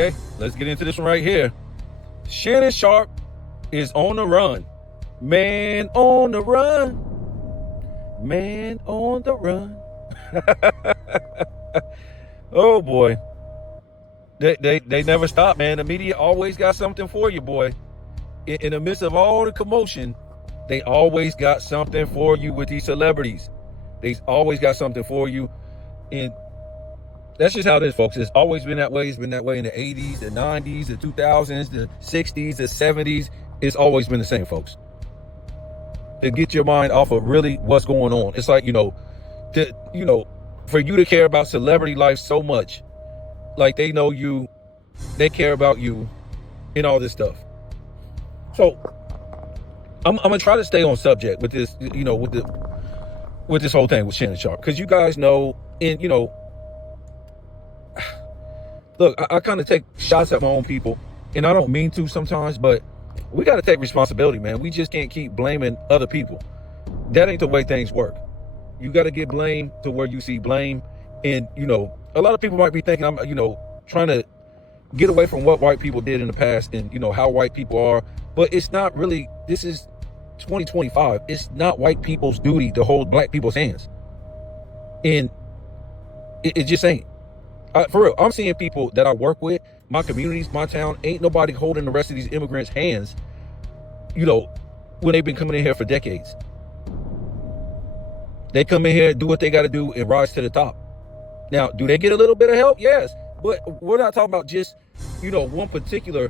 Okay, let's get into this one right here. Shannon Sharpe is on the run. Man on the run. Man on the run. Oh boy. They never stop, man. The media always got something for you, boy. In the midst of all the commotion, they always got something for you with these celebrities. They always got something for you. And that's just how it is, folks. It's always been that way. It's been that way in the 80s, the 90s, the 2000s, the 60s, the 70s. It's always been the same, folks. To get your mind off of really what's going on. It's like, for you to care about celebrity life so much, like they know you, they care about you, and all this stuff. So I'm gonna try to stay on subject with this, with this whole thing with Shannon Sharpe, because you guys know, and look, I kind of take shots at my own people, and I don't mean to sometimes, but we got to take responsibility, man. We just can't keep blaming other people. That ain't the way things work. You got to get blame to where you see blame. And, a lot of people might be thinking I'm, trying to get away from what white people did in the past and, how white people are. But it's not really, this is 2025. It's not white people's duty to hold black people's hands. And it just ain't. For real, I'm seeing people that I work with, my communities, my town, ain't nobody holding the rest of these immigrants' hands, when they've been coming in here for decades. They come in here, do what they got to do, and rise to the top. Now, do they get a little bit of help? Yes. But we're not talking about just, one particular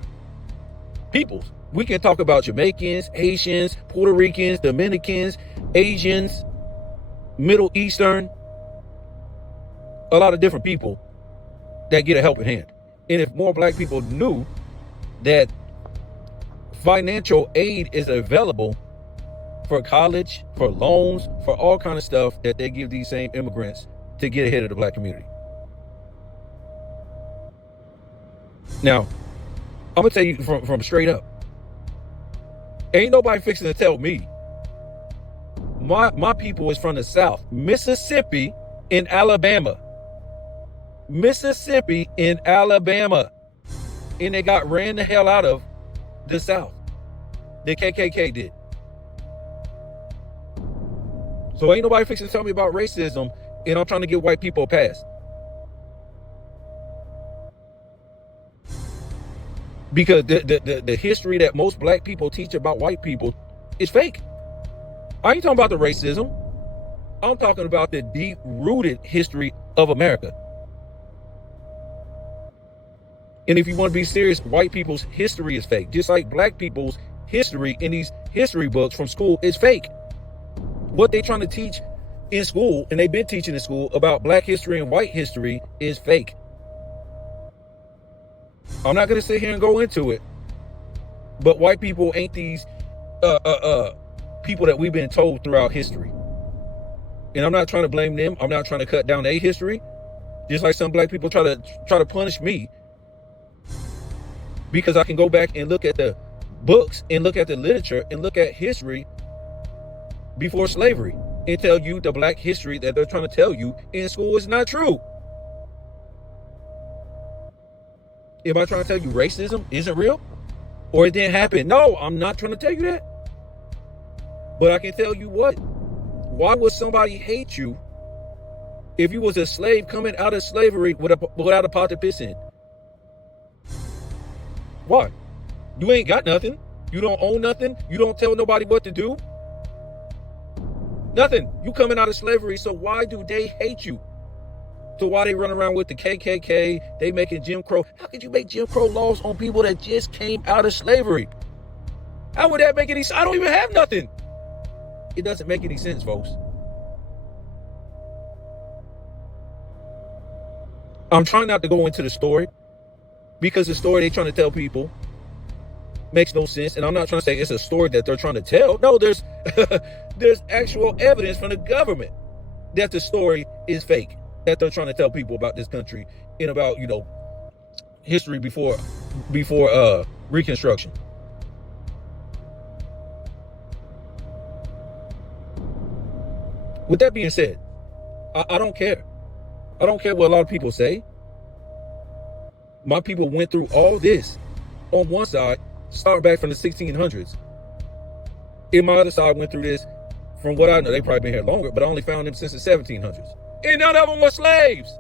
peoples. We can talk about Jamaicans, Haitians, Puerto Ricans, Dominicans, Asians, Middle Eastern, a lot of different people that get a helping hand. And if more black people knew that financial aid is available for college, for loans, for all kind of stuff that they give these same immigrants to get ahead of the black community. Now, I'm gonna tell you from straight up, ain't nobody fixing to tell me. My people is from the South, Mississippi and Alabama. Mississippi and Alabama. And they got ran the hell out of the South. The KKK did. So ain't nobody fixing to tell me about racism, and I'm trying to give white people a pass. Because the history that most black people teach about white people is fake. I ain't talking about the racism. I'm talking about the deep-rooted history of America. And if you want to be serious, white people's history is fake. Just like black people's history in these history books from school is fake. What they trying to teach in school, and they've been teaching in school about black history and white history, is fake. I'm not going to sit here and go into it, but white people ain't these people that we've been told throughout history. And I'm not trying to blame them. I'm not trying to cut down their history. Just like some black people try to punish me, because I can go back and look at the books and look at the literature and look at history before slavery and tell you the black history that they're trying to tell you in school is not true. Am I trying to tell you racism isn't real or it didn't happen? No, I'm not trying to tell you that. But I can tell you what. Why would somebody hate you if you was a slave coming out of slavery without a pot to piss in? Why? You ain't got nothing. You don't own nothing. You don't tell nobody what to do. Nothing. You coming out of slavery, so why do they hate you? So why they run around with the KKK? They making Jim Crow. How could you make Jim Crow laws on people that just came out of slavery? How would that make any sense? I don't even have nothing. It doesn't make any sense, folks. I'm trying not to go into the story, because the story they're trying to tell people makes no sense. And I'm not trying to say it's a story that they're trying to tell. No, there's there's actual evidence from the government that the story is fake, that they're trying to tell people about this country and about, history before Reconstruction. With that being said, I don't care. I don't care what a lot of people say. My people went through all this on one side, starting back from the 1600s. And my other side went through this, from what I know, they probably been here longer, but I only found them since the 1700s. And none of them were slaves.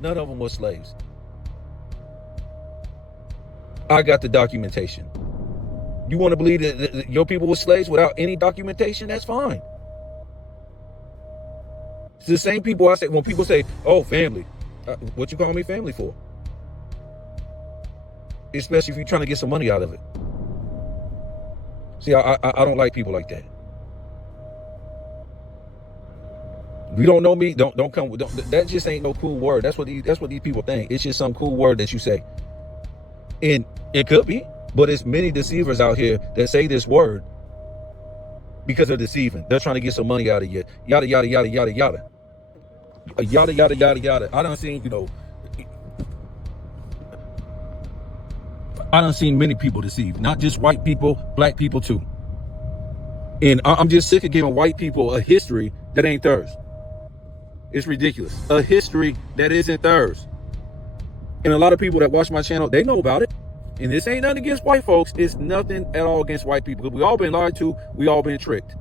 None of them were slaves. I got the documentation. You want to believe that your people were slaves without any documentation? That's fine. It's the same people I say, when people say, oh, family, what you call me family for? Especially if you're trying to get some money out of it. See, I don't like people like that. If you don't know me, don't come. That just ain't no cool word. That's what these people think. It's just some cool word that you say. And it could be, but there's many deceivers out here that say this word because they're deceiving. They're trying to get some money out of you. Yada, yada, yada, yada, yada. Yada, yada, yada, yada. I done seen many people deceive. Not just white people, black people too. And I'm just sick of giving white people a history that ain't theirs. It's ridiculous. A history that isn't theirs. And a lot of people that watch my channel, they know about it. And this ain't nothing against white folks. It's nothing at all against white people. We all been lied to. We all been tricked.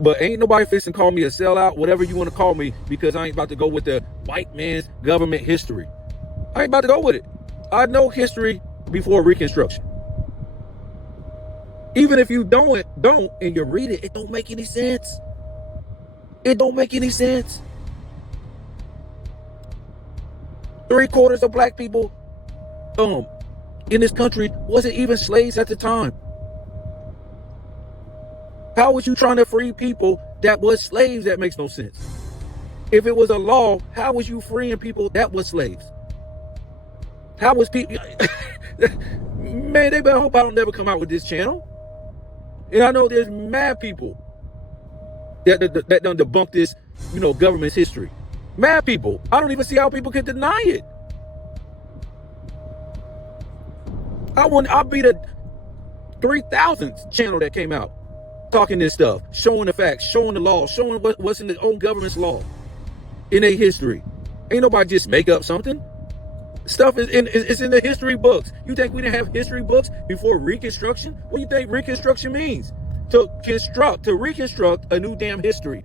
But ain't nobody fixing to call me a sellout, whatever you want to call me, because I ain't about to go with the white man's government history. I ain't about to go with it. I know history before Reconstruction. Even if you don't, and you read it, it don't make any sense. It don't make any sense. 3/4 of black people in this country wasn't even slaves at the time. How was you trying to free people that was slaves? That makes no sense. If it was a law, how was you freeing people that was slaves? How was people? Man, they better hope I don't never come out with this channel. And I know there's mad people that done debunk this, government's history. Mad people. I don't even see how people can deny it. I'll be the 3,000th channel that came out talking this stuff, showing the facts, showing the law, showing what's in the own government's law, in a history. Ain't nobody just make up something. Stuff it's in the history books. You think we didn't have history books before Reconstruction? What do you think Reconstruction means? To reconstruct a new damn history.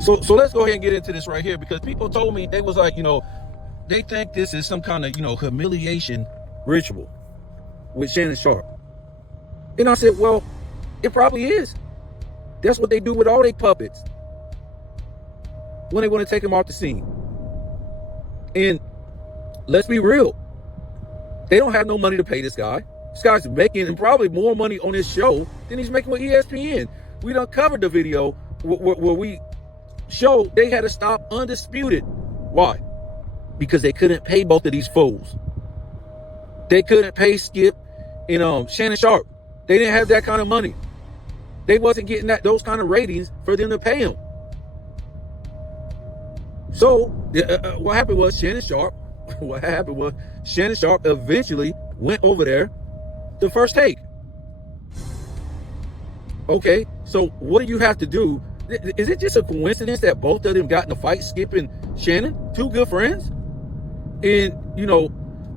So let's go ahead and get into this right here, because people told me, they was like, they think this is some kind of, humiliation ritual with Shannon Sharpe. And I said, well, it probably is. That's what they do with all their puppets when they want to take them off the scene. And let's be real. They don't have no money to pay this guy. This guy's making probably more money on his show than he's making with ESPN. We done covered the video where we showed they had to stop Undisputed. Why? Because they couldn't pay both of these fools. They couldn't pay Skip and Shannon Sharpe. They didn't have that kind of money. They wasn't getting those kind of ratings for them to pay him. So what happened was Shannon Sharpe eventually went over there to First Take. Okay, so what do you have to do? Is it just a coincidence that both of them got in a fight, Skip and Shannon, two good friends? And,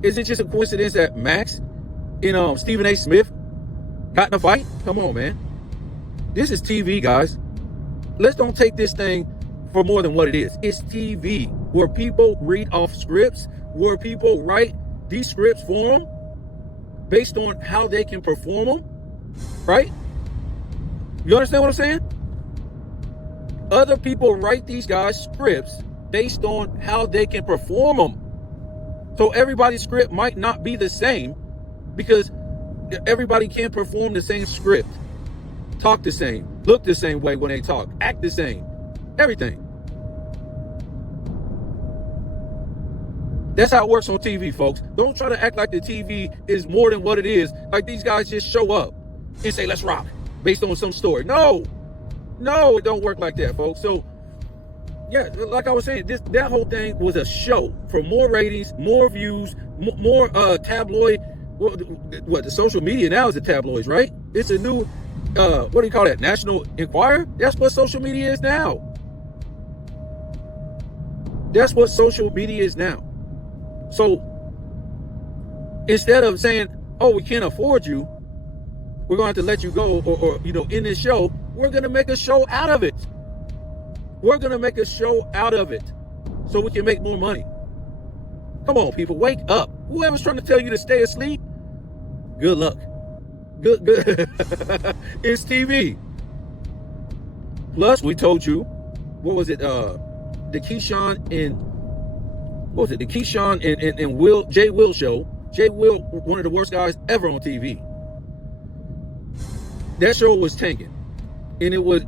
is it just a coincidence that Max and Stephen A. Smith got in a fight? Come on, man. This is TV, guys. Let's don't take this thing for more than what it is. It's TV, where people read off scripts, where people write these scripts for them based on how they can perform them, right? You understand what I'm saying? Other people write these guys scripts based on how they can perform them. So everybody's script might not be the same, because everybody can't perform the same script, talk the same, look the same way when they talk, act the same, everything. That's how it works on TV, folks. Don't try to act like the TV is more than what it is. Like these guys just show up and say, let's rock, based on some story. No, it don't work like that, folks. So, yeah, like I was saying, that whole thing was a show for more ratings, more views, more tabloid Well, what the social media now is the tabloids, right? It's a new, what do you call that? National Enquirer? That's what social media is now. That's what social media is now. So instead of saying, oh, we can't afford you, we're going to have to let you go, or in this show, we're going to make a show out of it. We're going to make a show out of it so we can make more money. Come on, people, wake up. Whoever's trying to tell you to stay asleep, good luck. Good. It's TV. Plus, we told you, what was it? The Keyshawn and Jay Will show. Jay Will, one of the worst guys ever on TV. That show was tanking. And it was,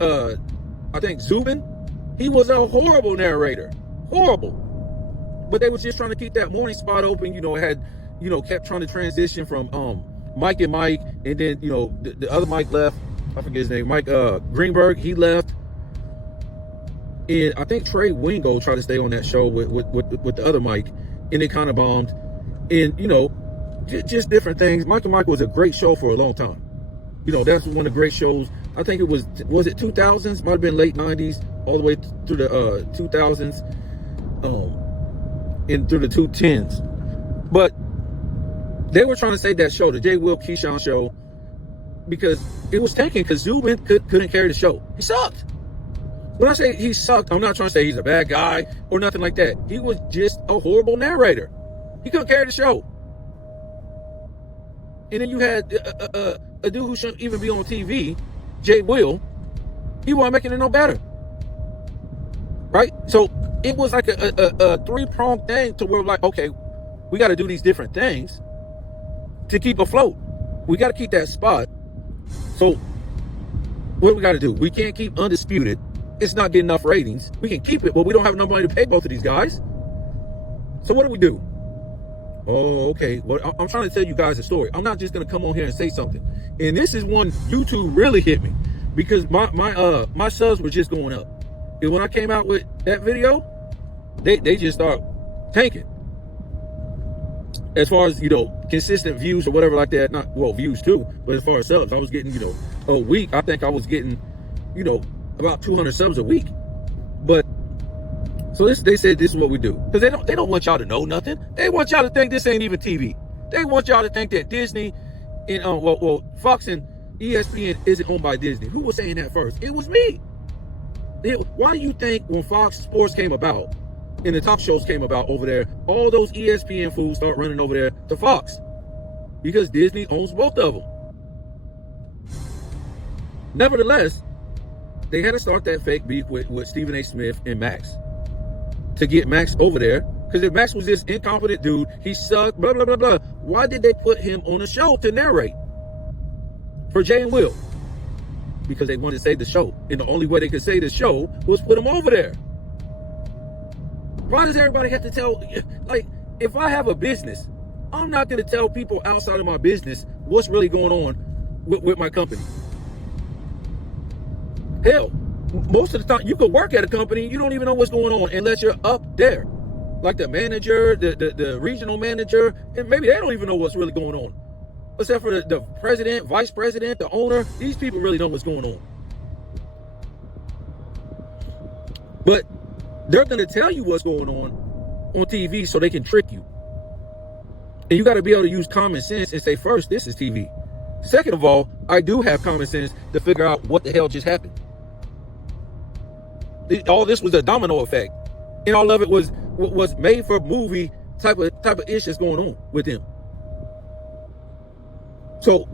I think Zubin, he was a horrible narrator. Horrible. But they were just trying to keep that morning spot open. It had, kept trying to transition from Mike and Mike. And then, the other Mike left. I forget his name. Mike Greenberg, he left. And I think Trey Wingo tried to stay on that show with the other Mike. And it kind of bombed. And, just different things. Mike and Mike was a great show for a long time. That's one of the great shows. I think it was it 2000s? Might have been late 90s, all the way through the 2000s, and through the 2010s. But they were trying to save that show, the J. Will Keyshawn show, because it was tanking, because Zubin couldn't carry the show. He sucked. When I say he sucked, I'm not trying to say he's a bad guy or nothing like that. He was just a horrible narrator. He couldn't carry the show. And then you had a dude who shouldn't even be on TV, Jay Will. He wasn't making it no better. Right? So it was like a three-pronged thing to where, like, okay, we got to do these different things to keep afloat. We got to keep that spot. So what we got to do? We can't keep Undisputed. It's not getting enough ratings. We can keep it, but we don't have enough money to pay both of these guys. So what do? Oh, okay. Well, I'm trying to tell you guys a story. I'm not just gonna come on here and say something. And this is one YouTube really hit me, because my subs were just going up. And when I came out with that video, they just start tanking. As far as consistent views or whatever like that. Views too, but as far as subs, I was getting a week. I think I was getting about 200 subs a week. But so they said this is what we do, because they don't want y'all to know nothing. They want y'all to think this ain't even TV. They want y'all to think that Disney and Fox and ESPN isn't owned by Disney. Who was saying that first? It was me. Why do you think when Fox Sports came about and the talk shows came about over there, all those ESPN fools start running over there to Fox? Because Disney owns both of them. Nevertheless, they had to start that fake beef with Stephen A. Smith and Max to get Max over there. Because if Max was this incompetent dude, he sucked, blah, blah, blah, blah, why did they put him on the show to narrate for Jay and Will? Because they wanted to save the show. And the only way they could save the show was put him over there. Why does everybody have to tell, like, if I have a business, I'm not going to tell people outside of my business what's really going on with my company. Hell, most of the time, you could work at a company, you don't even know what's going on unless you're up there. Like the manager, the regional manager, and maybe they don't even know what's really going on. Except for the president, vice president, the owner. These people really know what's going on. But they're going to tell you what's going on TV so they can trick you. And you got to be able to use common sense and say, first, this is TV. Second of all, I do have common sense to figure out what the hell just happened. All this was a domino effect, and all of it was made for movie type of ish that's going on with him. So,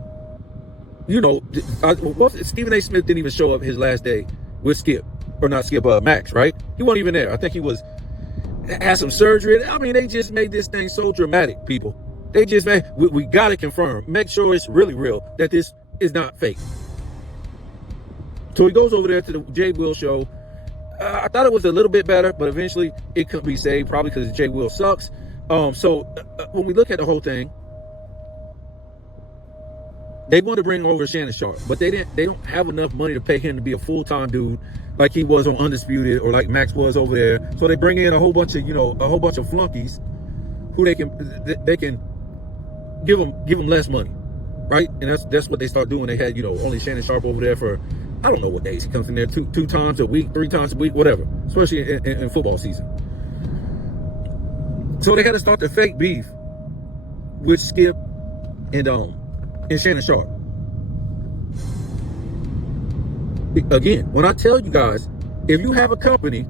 Stephen A. Smith didn't even show up his last day with Max, right? He wasn't even there. I think he had some surgery. I mean, they just made this thing so dramatic, people. They just we got to confirm, make sure it's really real, that this is not fake. So he goes over there to the Jay Will show. I thought it was a little bit better, but eventually it could be saved, probably because Jay Will sucks. So when we look at the whole thing, they want to bring over Shannon Sharpe, but they don't have enough money to pay him to be a full-time dude like he was on Undisputed or like Max was over there. So they bring in a whole bunch of flunkies who they can give them less money, right? And that's what they start doing. They had only Shannon Sharpe over there for I don't know what days he comes in there two times a week, 3 times a week, whatever, especially in football season. So they had to start the fake beef with Skip and Shannon Sharpe. Again, when I tell you guys, if you have a company,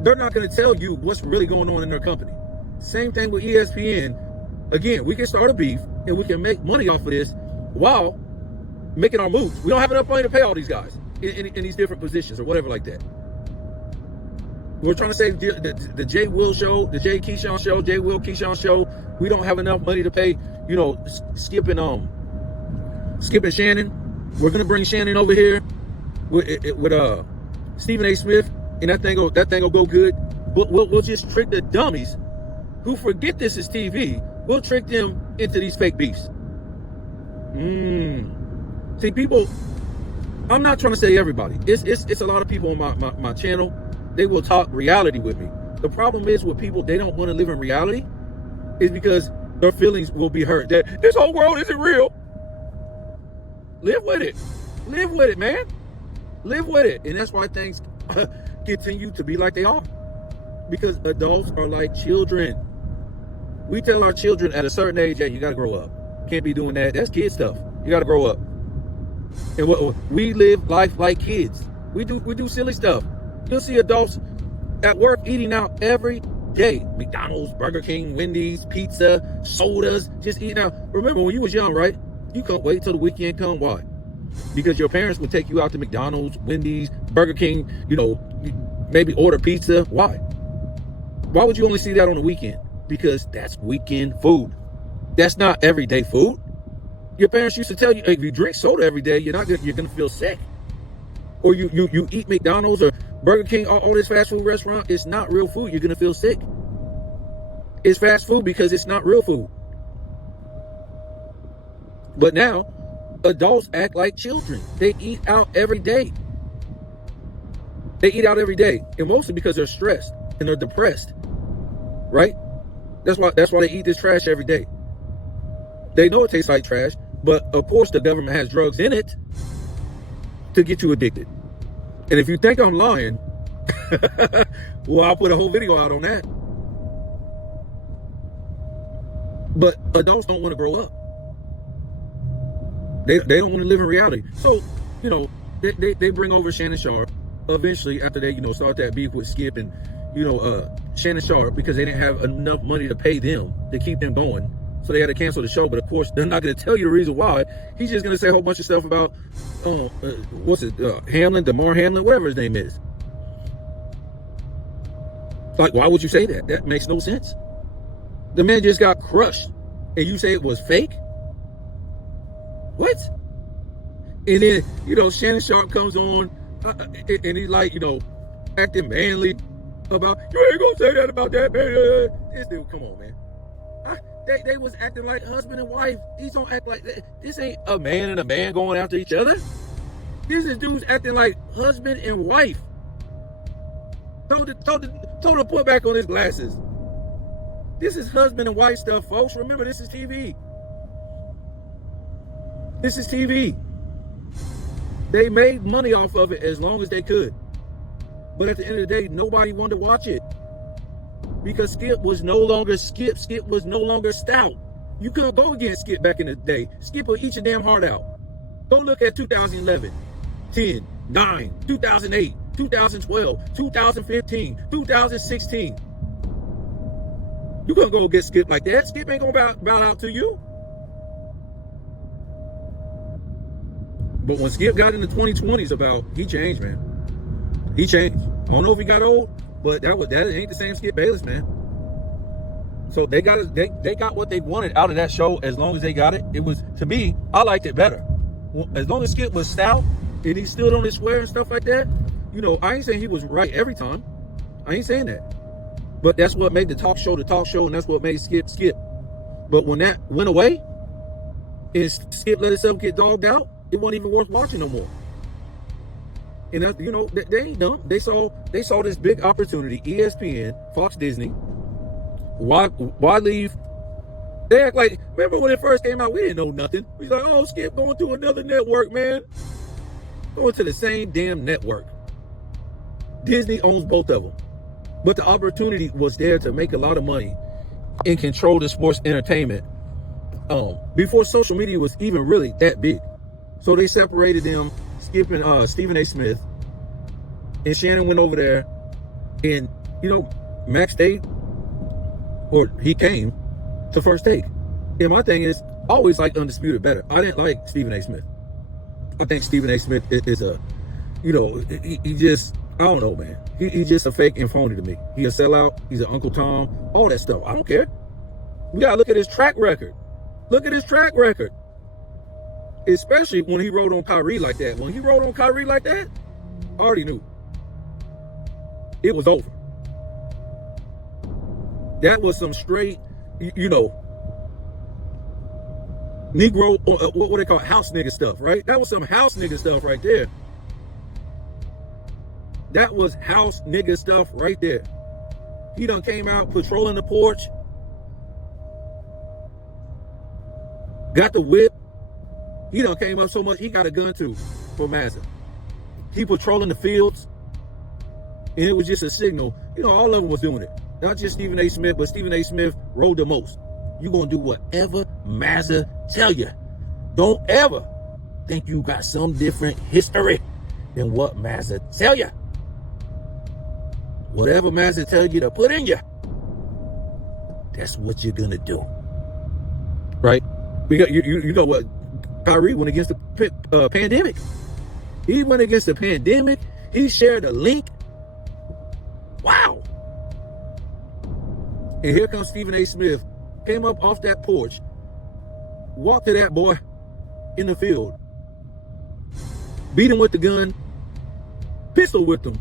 they're not going to tell you what's really going on in their company. Same thing with ESPN. Again, we can start a beef and we can make money off of this while making our moves. We don't have enough money to pay all these guys in these different positions or whatever like that. We're trying to say the Jay Will show, the Jay Keyshawn show, Jay Will Keyshawn show. We don't have enough money to pay, Skip and Shannon. We're gonna bring Shannon over here with Stephen A. Smith, and that thing will go good. We'll just trick the dummies who forget this is TV. We'll trick them into these fake beefs. See, people. I'm not trying to say everybody. It's a lot of people on my channel. They will talk reality with me. The problem is with people, they don't want to live in reality, is because their feelings will be hurt. That this whole world isn't real. Live with it. Live with it, man. Live with it. And that's why things continue to be like they are. Because adults are like children. We tell our children at a certain age, hey, you got to grow up. Can't be doing that. That's kid stuff. You got to grow up. And we live life like kids. We do silly stuff. You'll see adults at work eating out every day. McDonald's, Burger King, Wendy's, pizza, sodas, just eating out. Remember when you was young, right? You couldn't wait till the weekend come. Why? Because your parents would take you out to McDonald's, Wendy's, Burger King, maybe order pizza. Why? Why would you only see that on the weekend? Because that's weekend food. That's not everyday food. Your parents used to tell you, hey, if you drink soda every day, you're gonna feel sick. Or you eat McDonald's or Burger King, all this fast food restaurant, it's not real food. You're gonna feel sick. It's fast food because it's not real food. But now, adults act like children. They eat out every day. They eat out every day, and mostly because they're stressed and they're depressed, right? That's why they eat this trash every day. They know it tastes like trash, but of course the government has drugs in it to get you addicted. And if you think I'm lying, well, I'll put a whole video out on that. But adults don't want to grow up. They don't want to live in reality. So, they bring over Shannon Sharpe eventually after they, start that beef with Skip and, Shannon Sharpe, because they didn't have enough money to pay them to keep them going. So they had to cancel the show. But of course, they're not going to tell you the reason why. He's just going to say a whole bunch of stuff about, Hamlin, DeMar Hamlin, whatever his name is. Like, why would you say that? That makes no sense. The man just got crushed, and you say it was fake? What? And then, Shannon Sharpe comes on, and he's like, acting manly about, you ain't gonna say that about that, man. This dude, come on, man. They was acting like husband and wife. These don't act like that. This ain't a man and a man going after each other. This is dudes acting like husband and wife. Told him to put back on his glasses. This is husband and wife stuff, folks. Remember, this is TV. This is TV. They made money off of it as long as they could. But at the end of the day, nobody wanted to watch it. Because Skip was no longer Skip. Skip was no longer stout. You couldn't go against Skip back in the day. Skip will eat your damn heart out. Go look at 2011, 10, 9, 2008, 2012, 2015, 2016. You couldn't go against Skip like that. Skip ain't gonna bow out to you. But when Skip got in the 2020s, he changed, man. He changed. I don't know if he got old, but that ain't the same Skip Bayless, man. So they got what they wanted out of that show as long as they got it. It was, to me, I liked it better. As long as Skip was stout and he stood on his square and stuff like that, I ain't saying he was right every time. I ain't saying that. But that's what made the talk show, and that's what made Skip. But when that went away and Skip let himself get dogged out, it wasn't even worth watching no more. And that's, they ain't done. They saw this big opportunity. ESPN, Fox, Disney. Why leave? They act like Remember when it first came out, we didn't know nothing. We was like, oh, Skip going to another network, man. Going to the same damn network. Disney owns both of them. But the opportunity was there to make a lot of money and control the sports entertainment before social media was even really that big. So they separated them, Skip and Stephen A. Smith. And Shannon went over there and, Max stayed, or he came to First Take. And my thing is, I always like Undisputed better. I didn't like Stephen A. Smith. I think Stephen A. Smith is a, he just, I don't know, man. He's just a fake and phony to me. He's a sellout. He's an Uncle Tom. All that stuff. I don't care. We got to look at his track record. Look at his track record. Especially when he wrote on Kyrie like that. When he wrote on Kyrie like that, I already knew. It was over. That was some straight, Negro, what they call it, house nigga stuff, right? That was some house nigga stuff right there. That was house nigga stuff right there. He done came out patrolling the porch. Got the whip. He done came up so much, he got a gun too for Mazza. He patrolling the fields. And it was just a signal. All of them was doing it. Not just Stephen A. Smith, but Stephen A. Smith rode the most. You're going to do whatever Mazza tell you. Don't ever think you got some different history than what Mazza tell you. Whatever Mazza tell you to put in you, that's what you're going to do. Right? Because you know what? Kyrie went against the pandemic. He went against the pandemic. He shared a link. Wow. And here comes Stephen A. Smith. Came up off that porch. Walked to that boy in the field. Beat him with the gun. Pistol whipped him.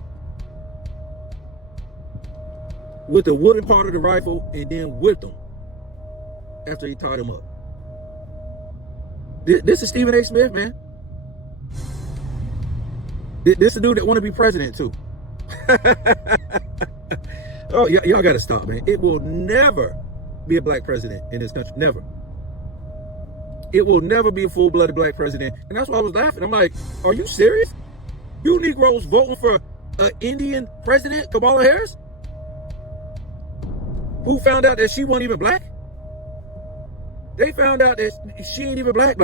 With the wooden part of the rifle, and then whipped him after he tied him up. This is Stephen A. Smith, man. This is a dude that want to be president too. Oh, y'all got to stop, man. It will never be a black president in this country. Never. It will never be a full-blooded black president. And that's why I was laughing. I'm like, are you serious? You Negroes voting for an Indian president, Kamala Harris? Who found out that she wasn't even black? They found out that she ain't even black.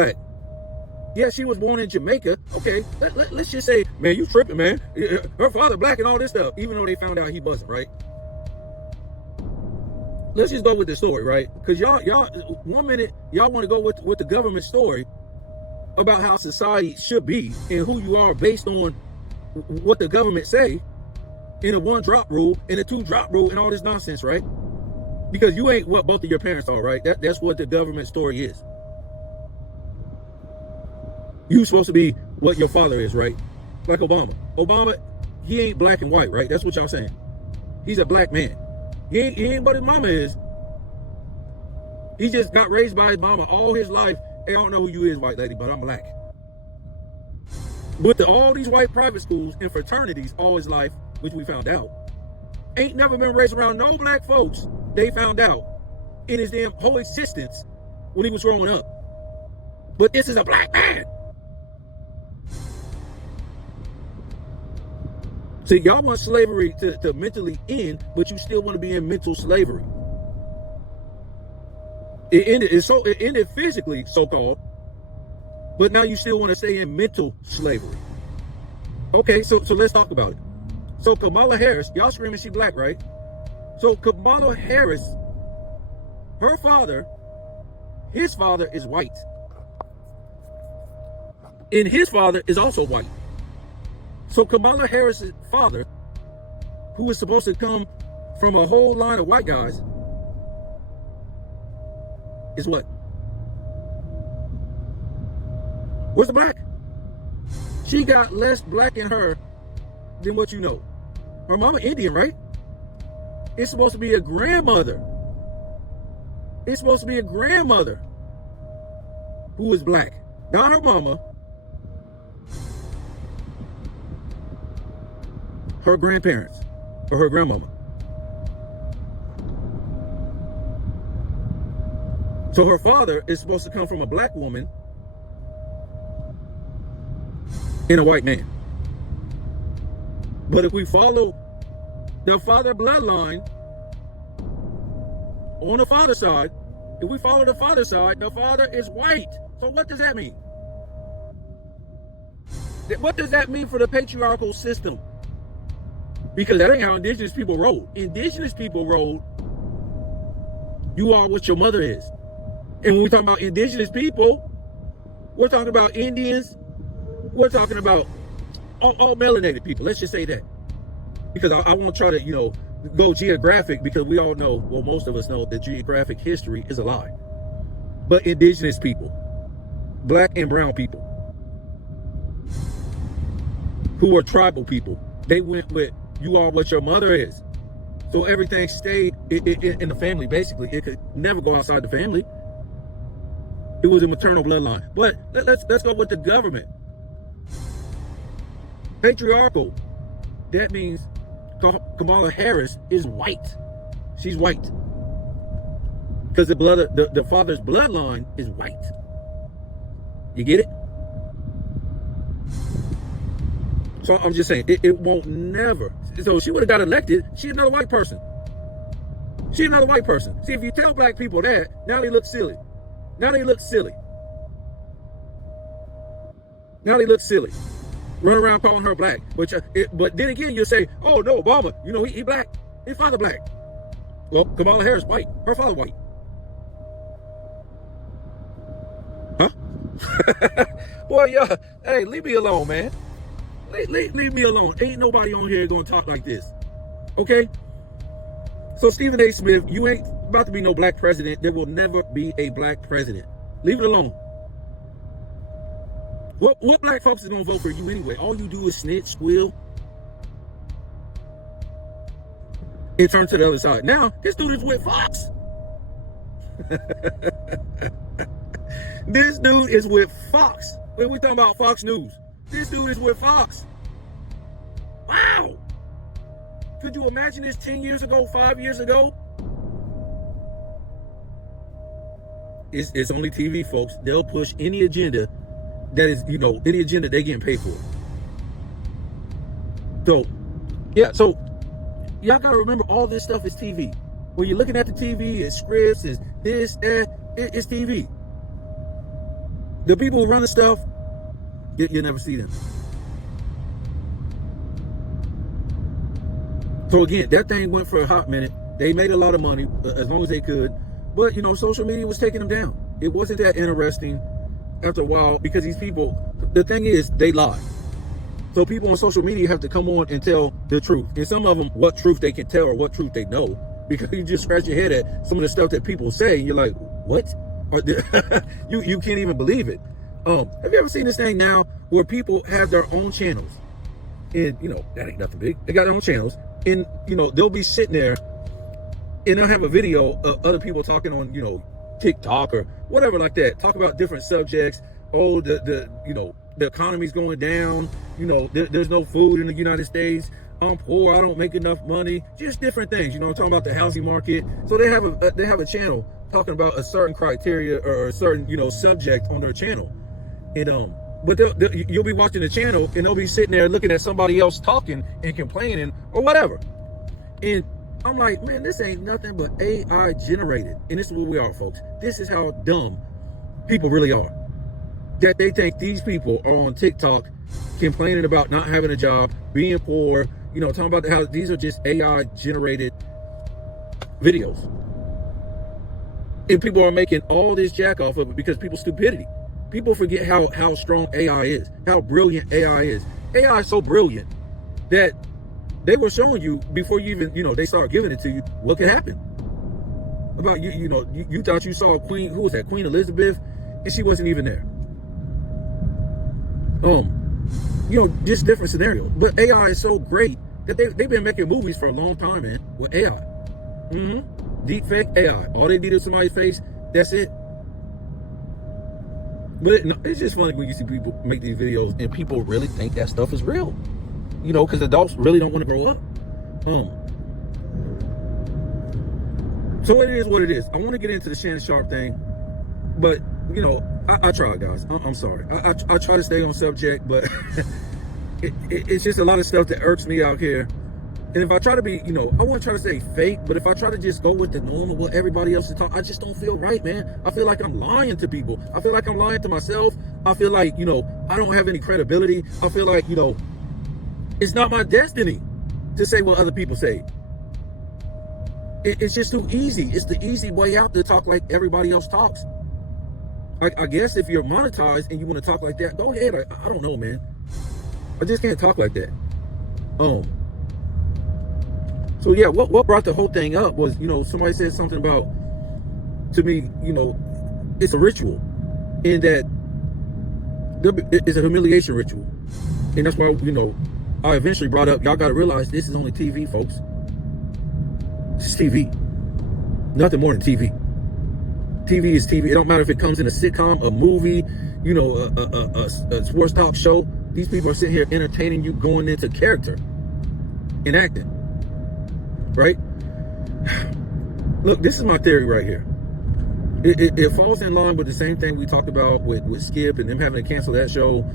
Yeah, she was born in Jamaica. Okay, let's just say, man, you tripping, man. Her father black and all this stuff, even though they found out he wasn't, right? Let's just go with the story, right? Because y'all, 1 minute, y'all want to go with the government story about how society should be and who you are based on what the government say in a 1-drop rule and a 2-drop rule and all this nonsense, right? Because you ain't what both of your parents are, right? That's what the government story is. You supposed to be what your father is, right? Like Obama. Obama, he ain't black and white, right? That's what y'all saying. He's a black man. He ain't what his mama is. He just got raised by his mama all his life. Hey, I don't know who you is, white lady, but I'm black. But all these white private schools and fraternities all his life, which we found out, ain't never been raised around no black folks. They found out in his damn whole existence when he was growing up. But this is a black man. See, y'all want slavery to mentally end, but you still want to be in mental slavery. It ended physically, so-called, but now you still want to stay in mental slavery. Okay, so let's talk about it. So Kamala Harris, y'all screaming she black, right? So Kamala Harris, her father, his father is white. And his father is also white. So Kamala Harris's father, who is supposed to come from a whole line of white guys, is what? What's the black? She got less black in her than what you know. Her mama Indian, right? It's supposed to be a grandmother. It's supposed to be a grandmother who is black. Not her mama. Her grandparents or her grandmama. So her father is supposed to come from a black woman and a white man. But if we follow the father bloodline on the father's side, if we follow the father's side, the father is white. So what does that mean? What does that mean for the patriarchal system? Because that ain't how indigenous people roll. Indigenous people roll, you are what your mother is. And when we talk about indigenous people, we're talking about Indians, we're talking about all melanated people. Let's just say that. Because I won't try to, go geographic, because we all know, well, most of us know that geographic history is a lie. But indigenous people, black and brown people, who are tribal people, they went with you are what your mother is. So everything stayed in the family, basically. It could never go outside the family. It was a maternal bloodline. But let's go with the government. Patriarchal. That means Kamala Harris is white. She's white. Because the father's bloodline is white. You get it? So I'm just saying, it won't never. So she would have got elected. She's another white person. She's another white person. See, if you tell black people that, now they look silly. Now they look silly. Now they look silly. Run around calling her black. But then again, you'll say, oh no, Obama, he black. His father black. Well, Kamala Harris white. Her father white. Huh? Boy, yeah. Hey, leave me alone, man. Leave me alone. Ain't nobody on here gonna talk like this. Okay? So Stephen A. Smith, you ain't about to be no black president. There will never be a black president. Leave it alone. What black folks is gonna vote for you anyway? All you do is snitch, squeal, and turn to the other side. Now, this dude is with Fox. This dude is with Fox. When we talking about Fox News, this dude is with Fox. Wow. Could you imagine this 10 years ago, 5 years ago? It's only TV, folks. They'll push any agenda that is, any agenda they getting paid for. So, yeah, so y'all gotta remember all this stuff is TV. When you're looking at the TV, it's scripts, it's this, that, it's TV. The people who run the stuff, you'll never see them. So again, that thing went for a hot minute. They made a lot of money, as long as they could. But, social media was taking them down. It wasn't that interesting after a while, because these people, the thing is, they lie. So people on social media have to come on and tell the truth. And some of them, what truth they can tell or what truth they know. Because you just scratch your head at some of the stuff that people say, and you're like, what? Or you can't even believe it. Have you ever seen this thing now where people have their own channels? And, that ain't nothing big. They got their own channels. And, they'll be sitting there and they'll have a video of other people talking on, TikTok or whatever like that. Talk about different subjects. Oh, the economy's going down. There's no food in the United States. I'm poor. I don't make enough money. Just different things. Talking about the housing market. So they have a channel talking about a certain criteria or a certain subject on their channel. And but you'll be watching the channel and they'll be sitting there looking at somebody else talking and complaining or whatever. And I'm like, man, this ain't nothing but AI generated. And this is what we are, folks. This is how dumb people really are. That they think these people are on TikTok complaining about not having a job, being poor, talking about how these are just AI generated videos. And people are making all this jack off of it because people's stupidity. People forget how strong AI is, how brilliant AI is. AI is so brilliant that they were showing you before you even, they started giving it to you, what could happen. About you thought you saw Queen, who was that? Queen Elizabeth, and she wasn't even there. Just different scenarios. But AI is so great that they've been making movies for a long time, man, with AI. Deep fake AI. All they need is somebody's face. That's it. But it's just funny when you see people make these videos and people really think that stuff is real. Because adults really don't want to grow up. So it is what it is. I want to get into the Shannon Sharpe thing. But, you know, I try, guys. I'm sorry. I try to stay on subject, but it's just a lot of stuff that irks me out here. And if I try to be, you know, I want to try to say fake, but if I try to just go with the norm of what everybody else is talking, I just don't feel right, man. I feel like I'm lying to people. I feel like I'm lying to myself. I feel like, you know, I don't have any credibility. I feel like, you know, it's not my destiny to say what other people say. It's just too easy. It's the easy way out to talk like everybody else talks. I guess if you're monetized and you want to talk like that, go ahead. I don't know, man. I just can't talk like that. So yeah, what brought the whole thing up was, you know, somebody said something about, to me, you know, it's a ritual, in that it's a humiliation ritual. And that's why, you know, I eventually brought up, y'all got to realize this is only TV, folks. It's TV. Nothing more than TV. TV is TV. It don't matter if it comes in a sitcom, a movie, you know, a sports talk show. These people are sitting here entertaining you, going into character and acting. Right? Look, this is my theory right here. It falls in line with the same thing we talked about with Skip and them having to cancel that show,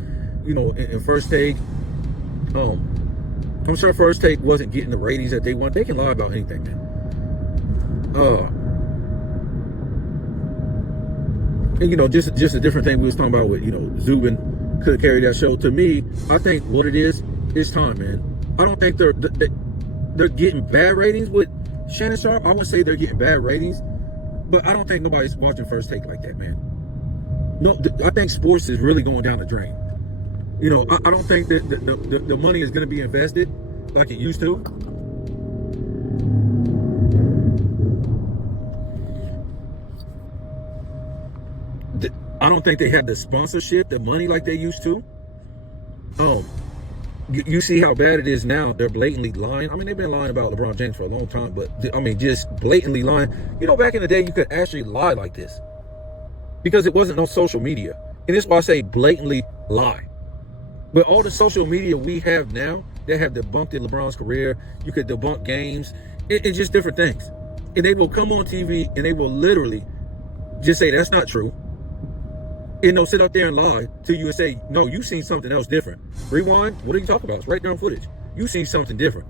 you know, in First Take. I'm sure First Take wasn't getting the ratings that they want. They can lie about anything, man. And, you know, just a different thing we was talking about with, you know, Zubin could carry that show. To me, I think what it is time, man. I don't think they're getting bad ratings with Shannon Sharpe. I wouldn't say they're getting bad ratings, but I don't think nobody's watching First Take like that, man. No, I think sports is really going down the drain. You know, I don't think that the money is going to be invested like it used to. I don't think they have the sponsorship, the money like they used to. You see how bad it is now. They're blatantly lying. I mean, they've been lying about LeBron James for a long time, but I mean, just blatantly lying. You know, back in the day, you could actually lie like this because it wasn't no social media. And this is why I say blatantly lie. But all the social media we have now that have debunked in LeBron's career, you could debunk games. It's just different things. And they will come on TV and they will literally just say, that's not true. And they'll sit up there and lie to you and say, no, you seen something else different. Rewind, what are you talking about? It's right there on footage. You seen something different.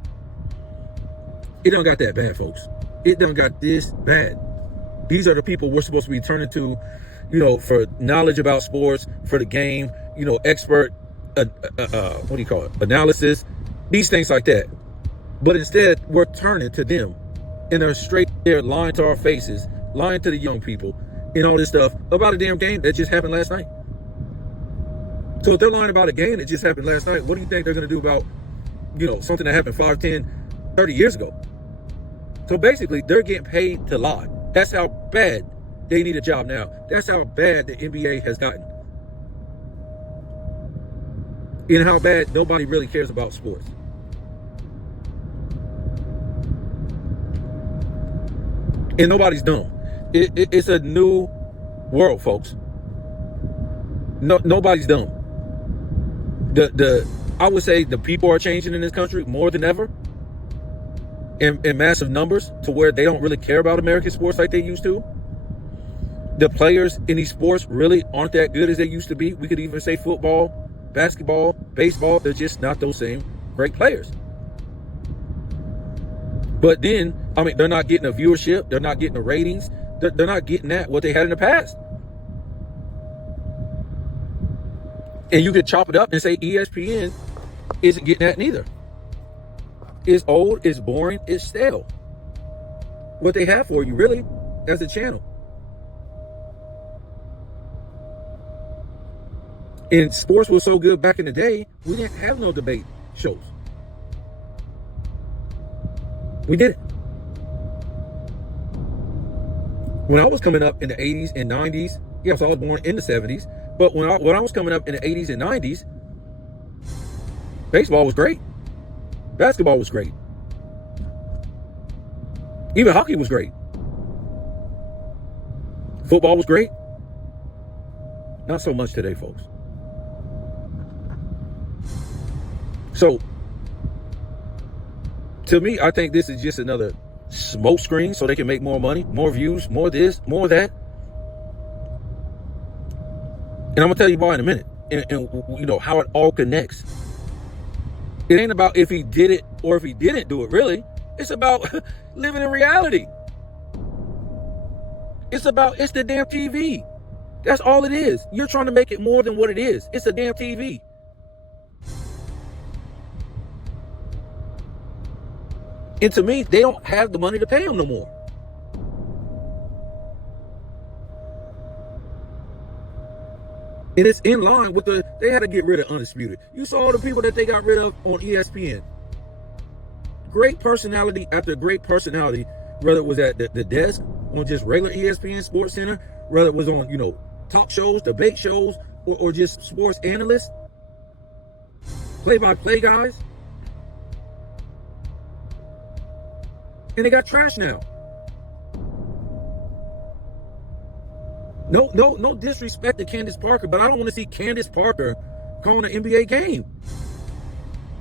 It done got that bad, folks. It done got this bad. These are the people we're supposed to be turning to, you know, for knowledge about sports, for the game, you know, expert, what do you call it? Analysis, these things like that. But instead, we're turning to them. And they're straight there lying to our faces, lying to the young people, and all this stuff about a damn game that just happened last night. So if they're lying about a game that just happened last night, what do you think they're going to do about, you know, something that happened 5, 10, 30 years ago? So basically, they're getting paid to lie. That's how bad they need a job now. That's how bad the NBA has gotten. And how bad nobody really cares about sports. And nobody's dumb. It's a new world, folks. Nobody's dumb. I would say the people are changing in this country more than ever, in massive numbers, to where they don't really care about American sports like they used to. The players in these sports really aren't that good as they used to be. We could even say football, basketball, baseball. They're just not those same great players. But then, I mean, they're not getting a viewership. They're not getting the ratings. They're not getting that, what they had in the past. And you could chop it up and say ESPN isn't getting that neither. It's old, it's boring, it's stale. What they have for you, really, as a channel. And sports was so good back in the day, we didn't have no debate shows. We didn't. When I was coming up in the 80s and 90s, yes, I was born in the 70s, but when I was coming up in the 80s and 90s, baseball was great. Basketball was great. Even hockey was great. Football was great. Not so much today, folks. So, to me, I think this is just another smoke screen so they can make more money, more views, more this, more that. And I'm gonna tell you why in a minute, and how it all connects. It ain't about if he did it or if he didn't do it, really. It's about living in reality. It's the damn TV. That's all it is. You're trying to make it more than what it is. It's a damn TV. And to me, they don't have the money to pay him no more. And it's in line with they had to get rid of Undisputed. You saw all the people that they got rid of on ESPN. Great personality after great personality, whether it was at the desk on just regular ESPN Sports Center, whether it was on, talk shows, debate shows, or just sports analysts, play-by-play guys. And they got trash now. No disrespect to Candace Parker, but I don't want to see Candace Parker calling an NBA game.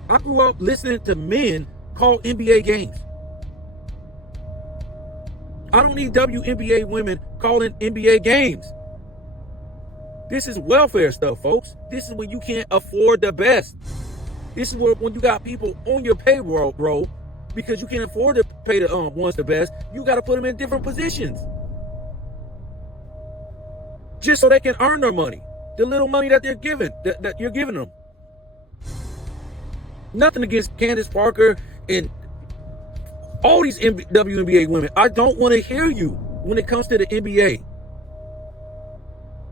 I grew up listening to men call NBA games. I don't need WNBA women calling NBA games. This is welfare stuff, folks. This is when you can't afford the best. This is when you got people on your payroll, bro, because you can't afford to pay the ones the best. You got to put them in different positions, just so they can earn their money, the little money that they're giving, that you're giving them. Nothing against Candace Parker and all these WNBA women. I don't want to hear you when it comes to the NBA.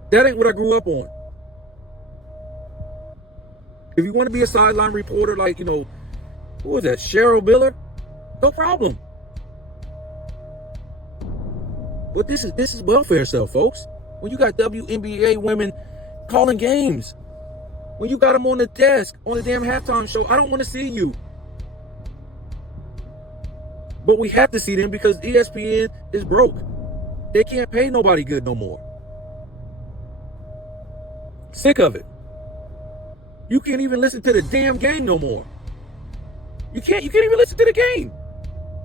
That ain't what I grew up on. If you want to be a sideline reporter like, who was that, Cheryl Miller? No problem. But this is welfare stuff, folks. When you got WNBA women calling games, when you got them on the desk on the damn halftime show, I don't want to see you. But we have to see them because ESPN is broke. They can't pay nobody good no more. Sick of it. You can't even listen to the damn game no more. You can't even listen to the game.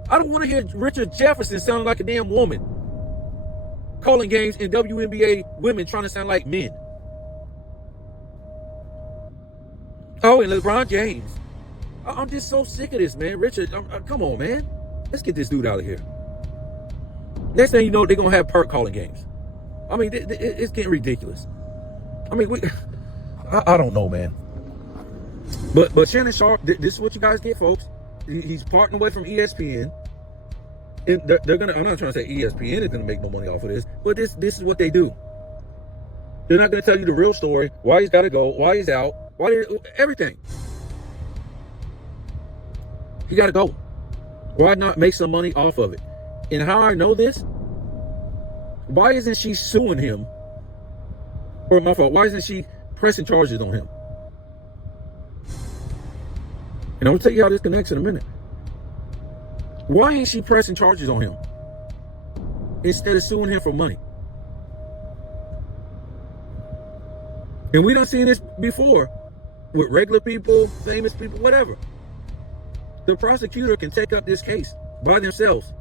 I don't want to hear Richard Jefferson sounding like a damn woman calling games and WNBA women trying to sound like men. Oh, and LeBron James. I'm just so sick of this, man. Richard, come on, man. Let's get this dude out of here. Next thing you know, they're going to have Perk calling games. I mean, it's getting ridiculous. I mean, I don't know, man. But Shannon Sharpe, this is what you guys get, folks. He's parting away from ESPN. And they're gonna. I'm not trying to say ESPN is gonna make no money off of this, but this is what they do. They're not gonna tell you the real story. Why he's got to go. Why he's out. Everything. He got to go. Why not make some money off of it? And how I know this? Why isn't she suing him? Or my fault. Why isn't she pressing charges on him? And I'm gonna tell you how this connects in a minute. Why ain't she pressing charges on him instead of suing him for money? And we done seen this before with regular people, famous people, whatever. The prosecutor can take up this case by themselves.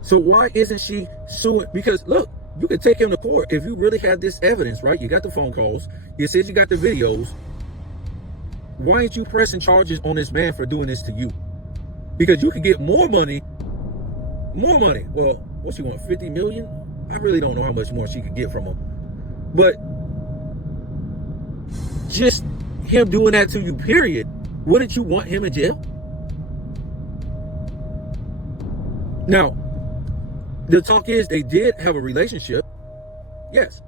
So why isn't she suing? Because look, you can take him to court if you really have this evidence, right? You got the phone calls. You said you got the videos. Why ain't you pressing charges on this man for doing this to you? Because you can get more money. Well, what she want, 50 million? I really don't know how much more she could get from him. But just him doing that to you, period, wouldn't you want him in jail? Now, the talk is they did have a relationship. Yes.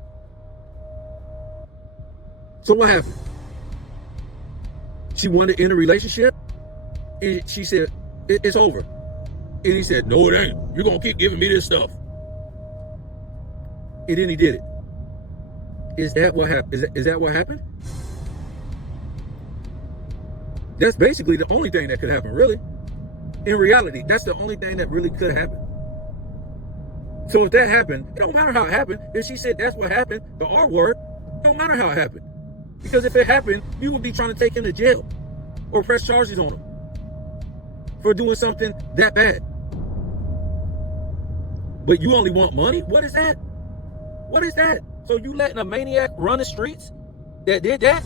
So what happened? She wanted to end a relationship, and she said, it's over. And he said, no, it ain't. You're going to keep giving me this stuff. And then he did it. Is that what happened? Is that what happened? That's basically the only thing that could happen, really. In reality, that's the only thing that really could happen. So if that happened, it don't matter how it happened. If she said that's what happened, the R word, it don't matter how it happened. Because if it happened, you would be trying to take him to jail or press charges on him for doing something that bad. But you only want money? What is that? What is that? So you letting a maniac run the streets that did that?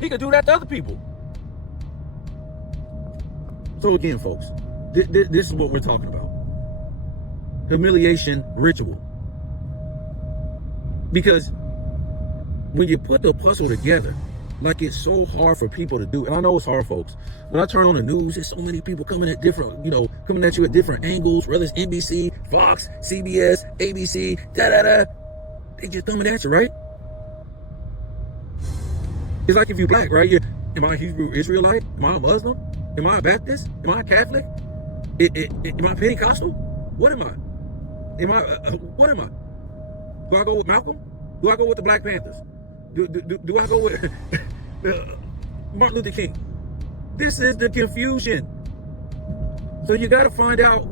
He could do that to other people. So again, folks, this is what we're talking about. Humiliation ritual. Because when you put the puzzle together, like it's so hard for people to do. And I know it's hard, folks. When I turn on the news, there's so many people coming at different, coming at you at different angles, whether it's NBC, Fox, CBS, ABC, They just coming at you, right? It's like if you're black, right? Am I a Hebrew Israelite? Am I a Muslim? Am I a Baptist? Am I a Catholic? Am I Pentecostal? What am I? What am I? Do I go with Malcolm? Do I go with the Black Panthers? Do I go with Martin Luther King? This is the confusion. So you got to find out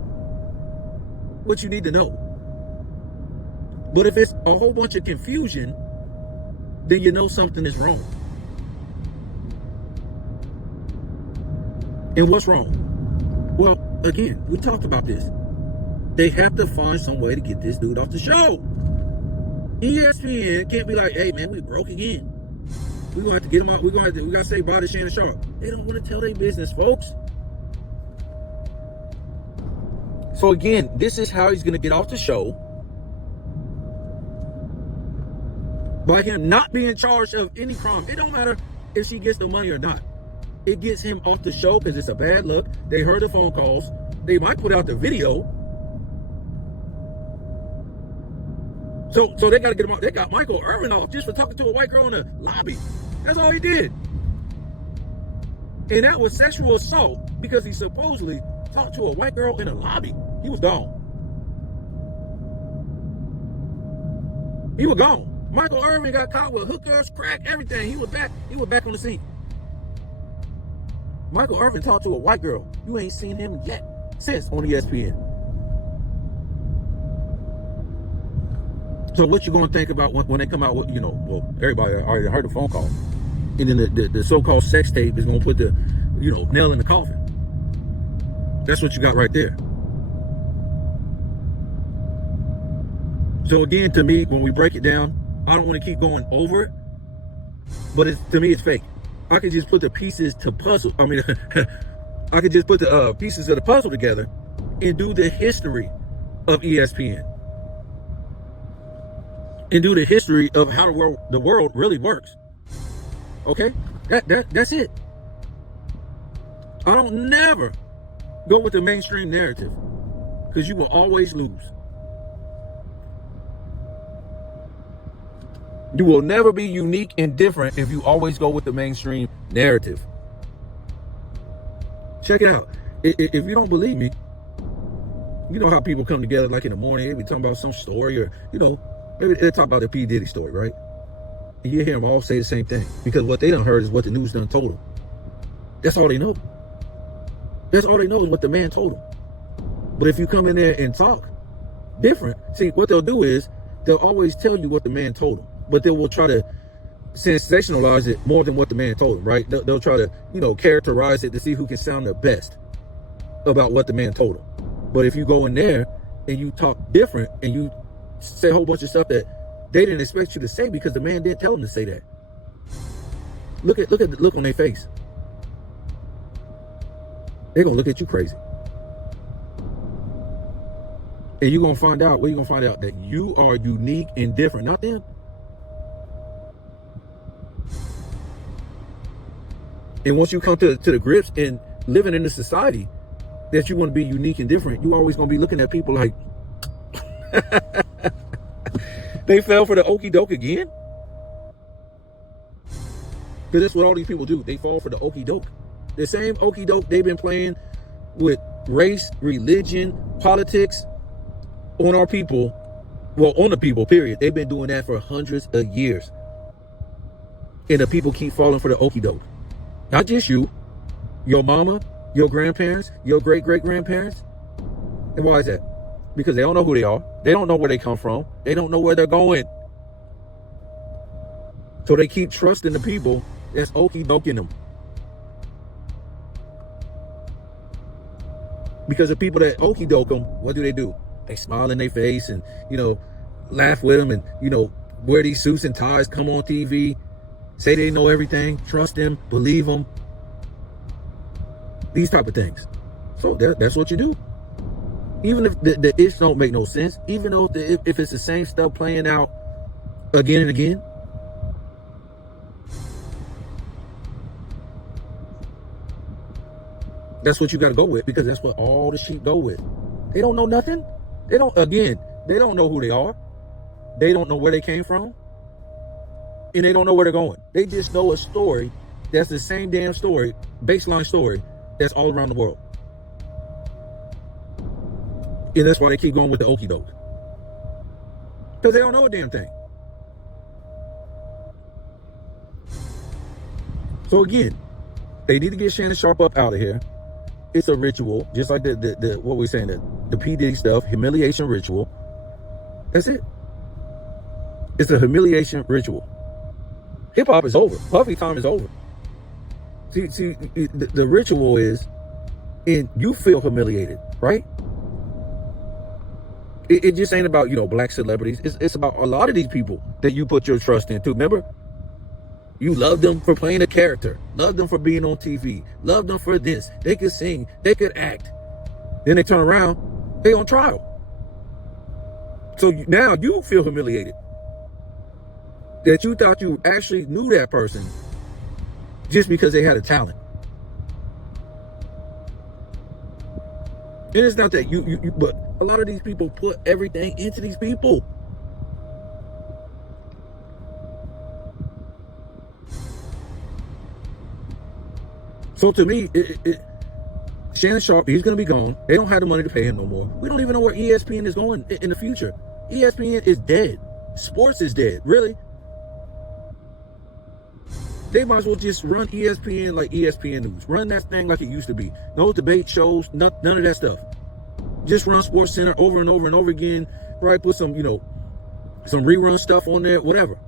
what you need to know. But if it's a whole bunch of confusion, then you know something is wrong. And what's wrong? Well, again, we talked about this. They have to find some way to get this dude off the show. ESPN can't be like, hey man, we broke again. We're gonna have to get him out. We gotta say bye to Shannon Sharpe. They don't want to tell their business, folks. So again, this is how he's gonna get off the show. By him not being charged of any crime. It don't matter if she gets the money or not. It gets him off the show because it's a bad look. They heard the phone calls. They might put out the video. So they got to get him off. They got Michael Irvin off just for talking to a white girl in the lobby. That's all he did. And that was sexual assault because he supposedly talked to a white girl in a lobby. He was gone. He was gone. Michael Irvin got caught with hookers, crack, everything. He was back on the scene. Michael Irvin talked to a white girl. You ain't seen him yet since on ESPN. So what you gonna think about when they come out with, well, everybody already heard the phone call. And then the so-called sex tape is gonna put the, nail in the coffin. That's what you got right there. So again, to me, when we break it down, I don't want to keep going over it, but to me, it's fake. I could just put the pieces to puzzle. I mean, I could just put the pieces of the puzzle together and do the history of ESPN. And do the history of how the world really works. Okay? That's it. I don't never go with the mainstream narrative because you will always lose. You will never be unique and different if you always go with the mainstream narrative. Check it out. If you don't believe me, you know how people come together like in the morning, they be talking about some story or, maybe they talk about the P. Diddy story, right? And you hear them all say the same thing because what they done heard is what the news done told them. That's all they know. That's all they know is what the man told them. But if you come in there and talk different, see, what they'll do is they'll always tell you what the man told them. But they will try to sensationalize it more than what the man told them, right? They'll try to, characterize it to see who can sound the best about what the man told them. But if you go in there and you talk different and you say a whole bunch of stuff that they didn't expect you to say because the man didn't tell them to say that. Look at the look on their face. They're gonna look at you crazy. And you're gonna find out that you are unique and different, not them. And once you come to the grips and living in the society that you want to be unique and different, you're always going to be looking at people like, they fell for the okie doke again? Because that's what all these people do. They fall for the okie doke. The same okie doke they've been playing with race, religion, politics on our people. Well, on the people, period. They've been doing that for hundreds of years. And the people keep falling for the okie doke. Not just you, your mama, your grandparents, your great-great-grandparents. And why is that? Because they don't know who they are. They don't know where they come from. They don't know where they're going. So they keep trusting the people that's okie-doking them. Because the people that okie-doke them, what do? They smile in their face and, laugh with them and, wear these suits and ties, come on TV, say they know everything, trust them, believe them. These type of things. So that's what you do. Even if the ish don't make no sense, even though if it's the same stuff playing out again and again. That's what you got to go with, because that's what all the sheep go with. They don't know nothing. They don't know who they are. They don't know where they came from. And they don't know where they're going. They just know a story that's the same damn story, baseline story, that's all around the world. And that's why they keep going with the okie doke. Because they don't know a damn thing. So again, they need to get Shannon Sharpe up out of here. It's a ritual, just like the what we're saying, the P. Diddy stuff, humiliation ritual. That's it. It's a humiliation ritual. Hip hop is over. Puffy time is over. See, the ritual is, and you feel humiliated, right? It just ain't about, black celebrities. It's about a lot of these people that you put your trust into. Remember? You love them for playing a character. Love them for being on TV. Love them for this. They could sing. They could act. Then they turn around. They on trial. So now you feel humiliated. That you thought you actually knew that person just because they had a talent. And it's not that you but a lot of these people put everything into these people. So to me, Shannon Sharpe, he's going to be gone. They don't have the money to pay him no more. We don't even know where ESPN is going in the future. ESPN is dead. Sports is dead. Really? They might as well just run ESPN like ESPN News. Run that thing like it used to be. No debate shows, none of that stuff. Just run Sports Center over and over and over again. Probably put some, some rerun stuff on there, whatever.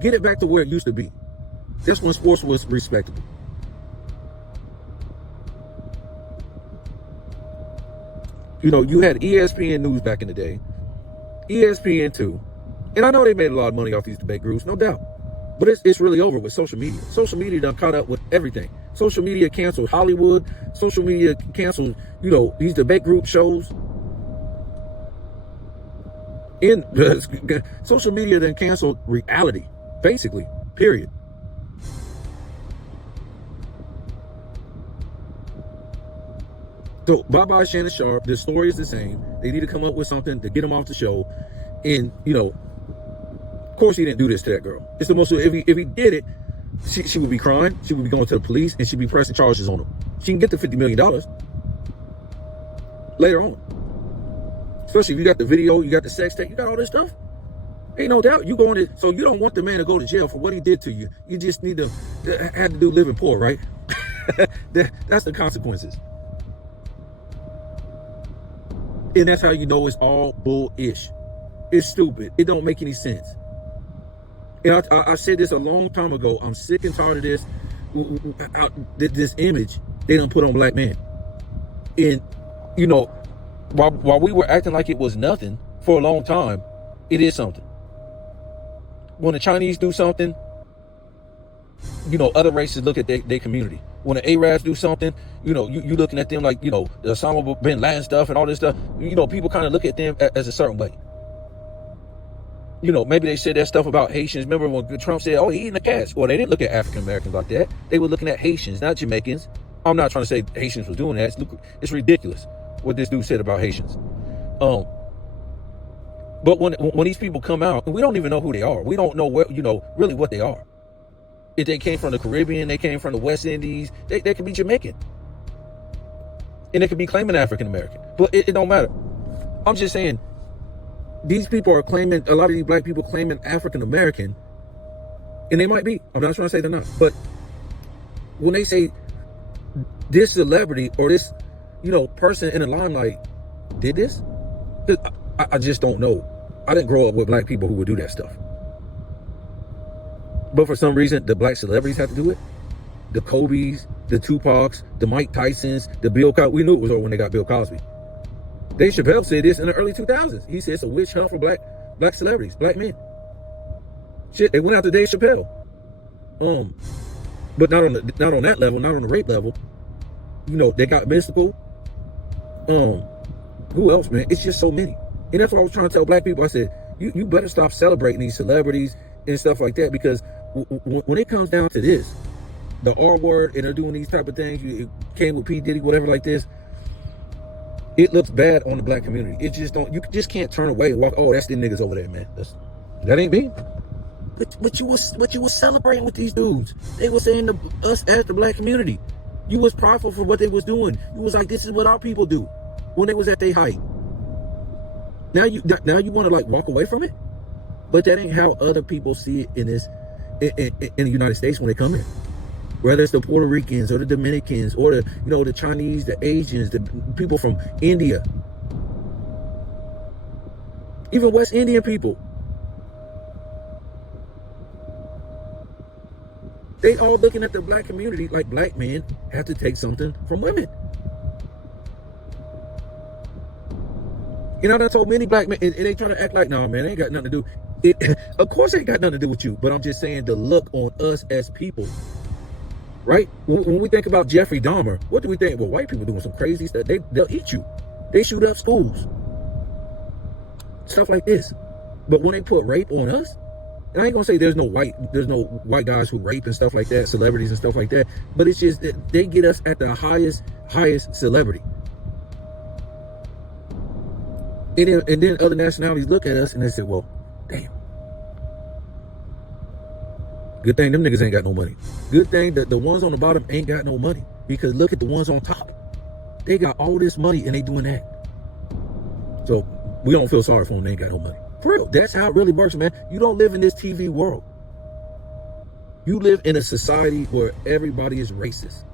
Get it back to where it used to be. That's when sports was respectable. You had ESPN News back in the day, ESPN 2, and I know they made a lot of money off these debate groups, no doubt. But it's really over with social media. Social media done caught up with everything. Social media canceled Hollywood. Social media canceled, these debate group shows. And social media then canceled reality, basically, period. So bye-bye Shannon Sharpe. The story is the same. They need to come up with something to get him off the show. And, of course he didn't do this to that girl. It's the most, if he did it, she would be crying. She would be going to the police and she'd be pressing charges on him. She can get the $50 million later on. Especially if you got the video, you got the sex tape, you got all this stuff. Ain't no doubt. So you don't want the man to go to jail for what he did to you. You just need to have to do living poor, right? That's the consequences. And that's how you know it's all bull-ish. It's stupid. It don't make any sense. And I said this a long time ago. I'm sick and tired of this image they done put on black men. And, while we were acting like it was nothing for a long time, it is something. When the Chinese do something, other races look at their community. When the Arabs do something, you looking at them like, the Osama bin Laden stuff and all this stuff, people kind of look at them as a certain way. Maybe they said that stuff about Haitians. Remember when Trump said, he eating the cats? Well, they didn't look at African Americans like that. They were looking at Haitians, not Jamaicans. I'm not trying to say Haitians was doing that. It's ridiculous what this dude said about Haitians. But when these people come out, and we don't even know who they are. We don't know really what they are. If they came from the Caribbean, they came from the West Indies, they could be Jamaican. And they could be claiming African American. But it don't matter. I'm just saying, these people are claiming, a lot of these black people claiming African American, and they might be. I'm not trying to say they're not. But when they say this celebrity or this, person in the limelight did this, I just don't know. I didn't grow up with black people who would do that stuff. But for some reason, the black celebrities have to do it. The Kobe's, the Tupacs, the Mike Tysons, the Bill Cosby. We knew it was over when they got Bill Cosby. Dave Chappelle said this in the early 2000s. He said it's a witch hunt for black black celebrities, black men. Shit, they went after Dave Chappelle. But not on that level, not on the rape level. You know, they got Mystical. Who else, man? It's just so many. And that's what I was trying to tell black people. I said, you better stop celebrating these celebrities and stuff like that, because when it comes down to this, the R word, and they're doing these type of things, it came with P. Diddy, whatever like this, it looks bad on the black community. It just don't, you just can't turn away and walk, oh, that's the niggas over there, man. That ain't me. But you was celebrating with these dudes. They were saying to us as the black community, you was prideful for what they was doing. You was like, this is what our people do when they was at their height. Now you want to like walk away from it, but that ain't how other people see it in the United States when they come in. Whether it's the Puerto Ricans or the Dominicans or the Chinese, the Asians, the people from India, even West Indian people. They all looking at the black community like black men have to take something from women. You know, I told many black men, and they try to act like, no, man, it ain't got nothing to do. Of course, it ain't got nothing to do with you, but I'm just saying the look on us as people, right? When we think about Jeffrey Dahmer, what do we think? Well, white people doing some crazy stuff. They'll eat you. They shoot up schools. Stuff like this. But when they put rape on us, and I ain't gonna say there's no white guys who rape and stuff like that, celebrities and stuff like that, but it's just that they get us at the highest celebrity. And then other nationalities look at us and they say, well, damn. Good thing them niggas ain't got no money. Good thing that the ones on the bottom ain't got no money. Because look at the ones on top. They got all this money and they doing that. So we don't feel sorry for them, they ain't got no money. For real, that's how it really works, man. You don't live in this TV world. You live in a society where everybody is racist.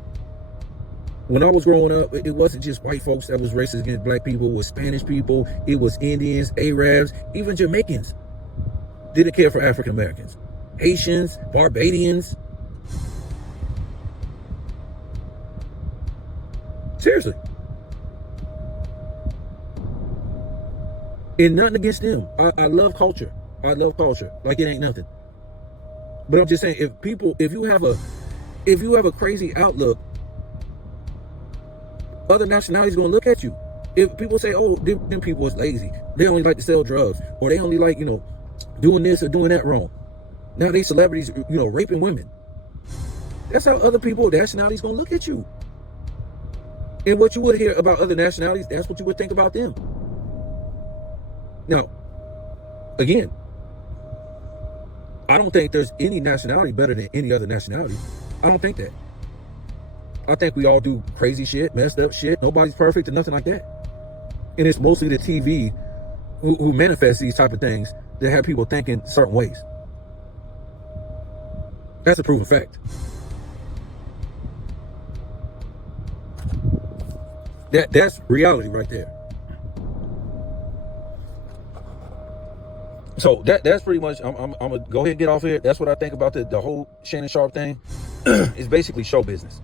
When I was growing up, it wasn't just white folks that was racist against black people. It was Spanish people. It was Indians, Arabs, even Jamaicans. Didn't care for African Americans. Haitians, Barbadians. Seriously. And nothing against them. I love culture. I love culture. Like it ain't nothing. But I'm just saying, if you have a crazy outlook, other nationalities gonna look at you. If people say, oh, them people is lazy, they only like to sell drugs, or they only like, doing this or doing that wrong. Now they celebrities, raping women. That's how other people, nationalities gonna look at you. And what you would hear about other nationalities, that's what you would think about them. Now, again, I don't think there's any nationality better than any other nationality. I don't think that. I think we all do crazy shit, messed up shit. Nobody's perfect or nothing like that. And it's mostly the TV who manifests these type of things that have people thinking certain ways. That's a proven fact. That's reality right there. So that's pretty much, I'm gonna go ahead and get off here. That's what I think about the whole Shannon Sharpe thing. It's basically show business.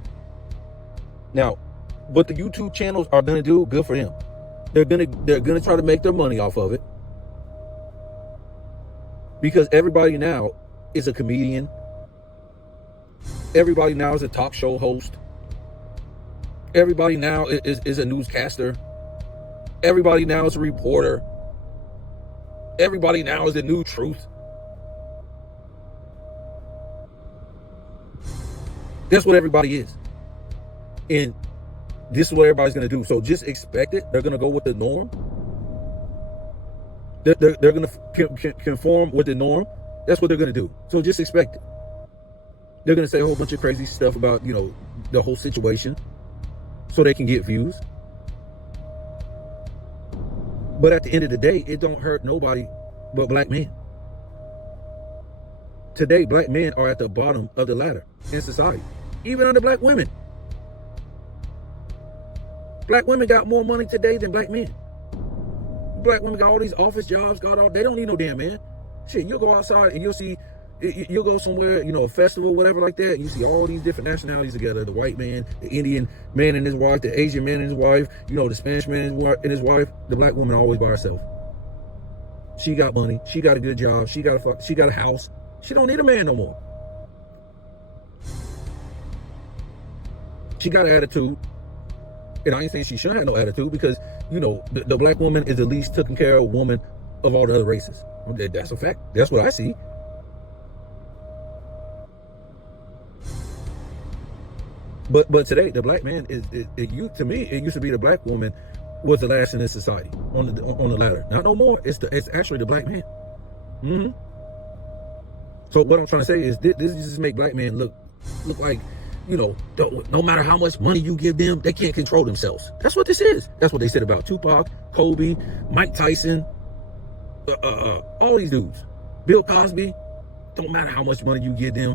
Now, what the YouTube channels are gonna do, good for them. They're gonna try to make their money off of it. Because everybody now is a comedian. Everybody now is a talk show host. Everybody now is a newscaster. Everybody now is a reporter. Everybody now is the new truth. That's what everybody is. And this is what everybody's going to do. So just expect it. They're going to go with the norm. They're going to conform with the norm. That's what they're going to do. So just expect it. They're going to say a whole bunch of crazy stuff about, the whole situation so they can get views. But at the end of the day, it don't hurt nobody but black men. Today, black men are at the bottom of the ladder in society. Even under black women. Black women got more money today than black men. Black women got all these office jobs, they don't need no damn man. Shit, you'll go outside and you'll go somewhere, a festival, whatever like that, and you see all these different nationalities together. The white man, the Indian man and his wife, the Asian man and his wife, the Spanish man and his wife. The black woman always by herself. She got money. She got a good job. She got a house. She don't need a man no more. She got an attitude. And I ain't saying she shouldn't have no attitude because, the black woman is the least taken care of woman of all the other races. That's a fact. That's what I see. But today, the black man it used to be the black woman was the last in this society on the ladder. Not no more. It's actually the black man. Mm-hmm. So what I'm trying to say is this just make black men look like, no matter how much money you give them, they can't control themselves. That's what this is. That's what they said about Tupac, Kobe, Mike Tyson, all these dudes. Bill Cosby. Don't matter how much money you give them,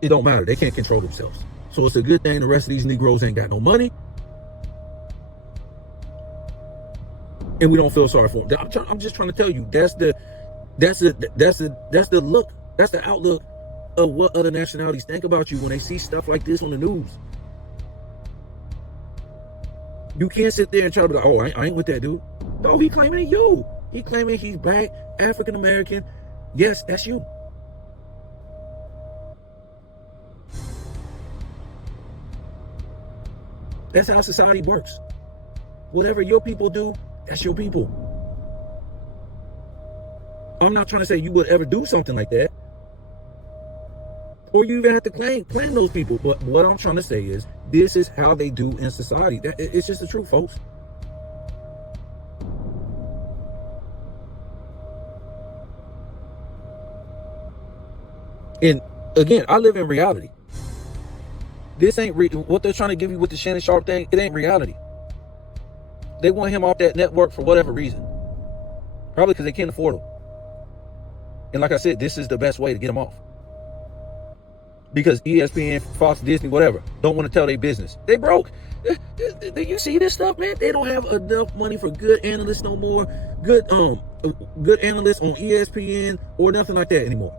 it don't matter. They can't control themselves. So it's a good thing the rest of these Negroes ain't got no money, and we don't feel sorry for them. I'm just trying to tell you that's the look. That's the outlook of what other nationalities think about you when they see stuff like this on the news. You can't sit there and try to be like, oh, I ain't with that dude. No, he claiming you. He claiming he's black, African American. Yes, that's you. That's how society works. Whatever your people do, that's your people. I'm not trying to say you would ever do something like that, or you even have to claim those people. But what I'm trying to say is, this is how they do in society. It's just the truth, folks. And again, I live in reality. This ain't what they're trying to give you with the Shannon Sharpe thing. It ain't reality. They want him off that network for whatever reason. Probably because they can't afford him. And like I said, this is the best way to get him off. Because ESPN, Fox, Disney, whatever, don't want to tell their business. They broke. You see this stuff, man? They don't have enough money for good analysts no more. Good analysts on ESPN or nothing like that anymore.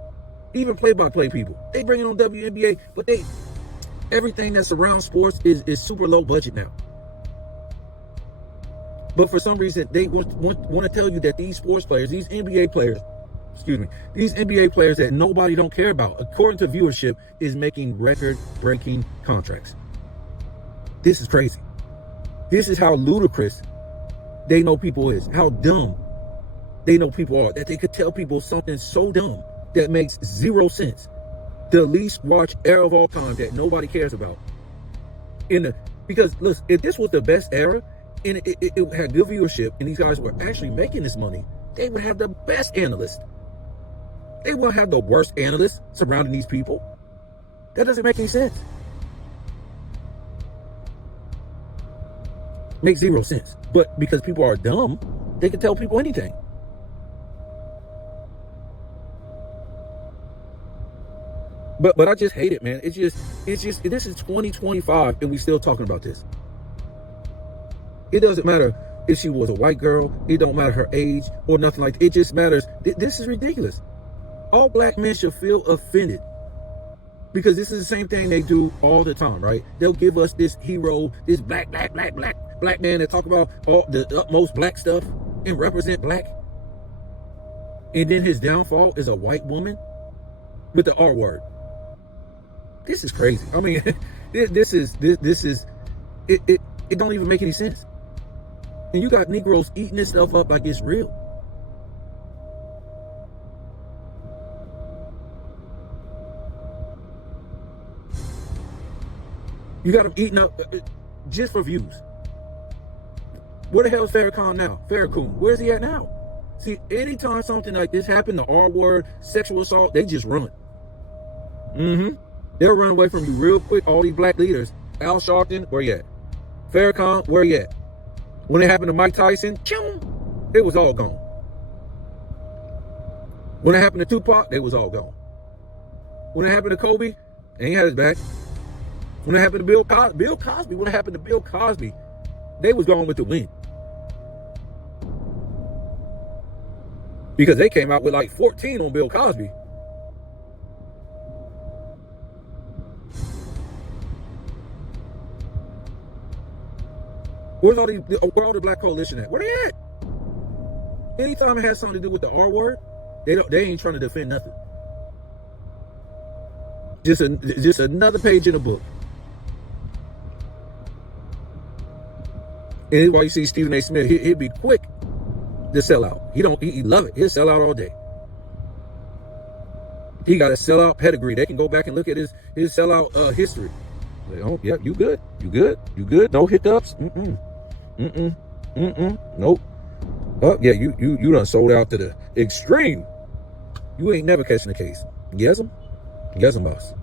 Even play-by-play people. They bring it on WNBA, but everything that surrounds sports is super low budget now. But for some reason, they want to tell you that these sports players, these NBA players that nobody don't care about, according to viewership, is making record-breaking contracts. This is crazy. This is how ludicrous they know people is. How dumb they know people are. That they could tell people something so dumb that makes zero sense. The least watched era of all time that nobody cares about. Because listen, if this was the best era and it had good viewership and these guys were actually making this money, they would have the best analysts. They won't have the worst analysts surrounding these people. That doesn't make any sense. Makes zero sense. But because people are dumb, they can tell people anything. But I just hate it, man. It's just this is 2025 and we still talking about this. It doesn't matter if she was a white girl. It don't matter her age or nothing like that. It just matters. This is ridiculous. All black men should feel offended because this is the same thing they do all the time, right? They'll give us this hero, this black man that talk about all the utmost black stuff and represent black. And then his downfall is a white woman with the R word. This is crazy. I mean, this is it don't even make any sense. And you got Negroes eating this stuff up like it's real. You got them eating up just for views. Where the hell is Farrakhan now? Farrakhan, where's he at now? See, anytime something like this happened, the R word, sexual assault, they just run. They'll run away from you real quick. All these black leaders. Al Sharpton, where you at? Farrakhan, where you at? When it happened to Mike Tyson, it was all gone. When it happened to Tupac, they was all gone. When it happened to Kobe, they ain't had his back. When it happened to Bill Cosby, when it happened to Bill Cosby, they was gone with the wind. Because they came out with like 14 on Bill Cosby. Where all the Black Coalition at? Where they at? Anytime it has something to do with the R word, they ain't trying to defend nothing. Just another page in the book. And that's why you see Stephen A. Smith, he'd be quick to sell out. He love it. He'll sell out all day. He got a sellout pedigree. They can go back and look at his sellout history. Like, oh yeah, you good? You good? You good? No hiccups? Nope. Oh yeah, you done sold out to the extreme. You ain't never catching a case. Yes, boss.